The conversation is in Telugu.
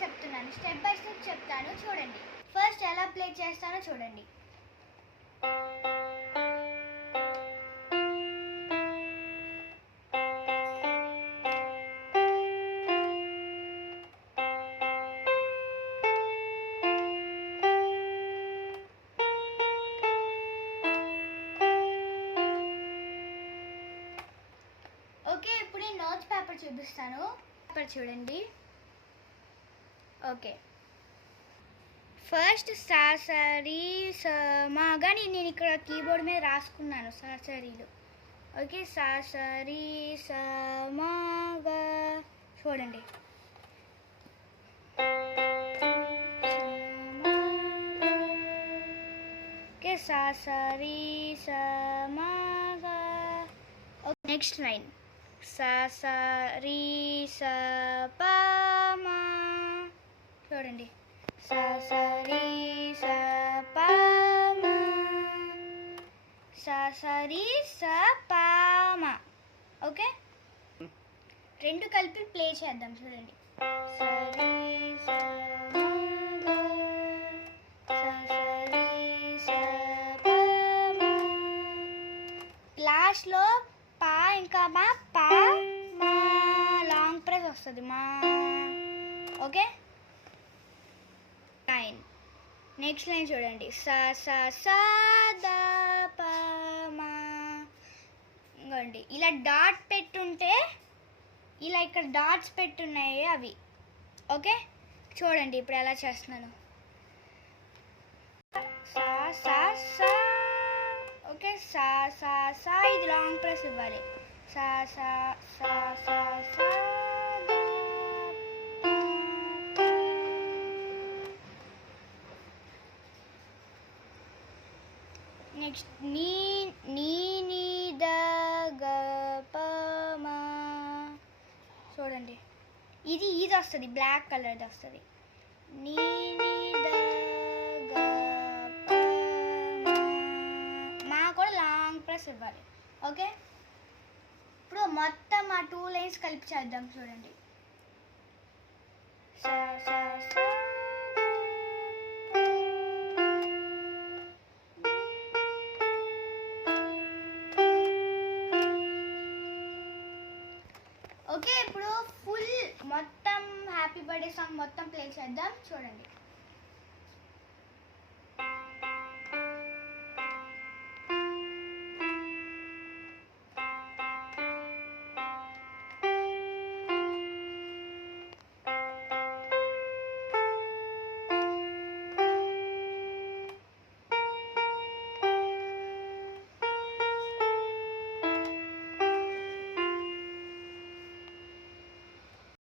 చెప్తున్నాను, స్టెప్ బై స్టెప్ చెప్తాను చూడండి. ఫస్ట్ ఎలా ప్లే చేస్తానో చూడండి. ఓకే, ఇప్పుడు నేను నోట్స్ పేపర్ చూపిస్తాను. పేపర్ చూడండి. ఓకే, ఫస్ట్ సాసరి సమాగా నేను ఇక్కడ కీబోర్డ్ మీద రాసుకున్నాను సాసరీలు. ఓకే, సాసరి సమాగా చూడండి. ఓకే, సాసరి సమాగా. ఓకే, నెక్స్ట్ లైన్ సాసరి సపమా చూడండి. సాసరి సపమా, సాసరి సపమా. ఓకే, రెండు కలిపి ప్లే చేద్దాం చూడండి. సరి సపమా, సాసరి సపమా. లాస్ట్లో పా ఇంకా మా పా మా లాంగ్ ప్రెస్ వస్తుంది మా. ఓకే, లైన్ నెక్స్ట్ లైన్ చూడండి. సా సా సా దా పా మా. ఇంకోండి ఇలా డాట్ పెట్టుంటే, ఇలా ఇక్కడ డాట్స్ పెట్టున్నాయి అవి. ఓకే, చూడండి ఇప్పుడు ఎలా చేస్తున్నాను. సా సా సా. ఓకే, సా సా సా ఇది లాంగ్ ప్రెస్ ఇవ్వాలి. సా సా సా సా సా. నెక్స్ట్ నీ నీ నీ ద గ ప మా చూడండి. ఇది వస్తుంది, బ్లాక్ కలర్ది వస్తుంది. నీ నీ ద గ ప మా కూడా లాంగ్ ప్రెస్ ఇవ్వాలి. ఓకే, ఇప్పుడు మొత్తం ఆ 2 లైన్స్ కలిపి చేద్దాం చూడండి. సా సా సా. ఓకే, ఇప్పుడు ఫుల్ మొత్తం హ్యాపీ బర్త్డే సాంగ్ మొత్తం ప్లే చేద్దాం చూడండి.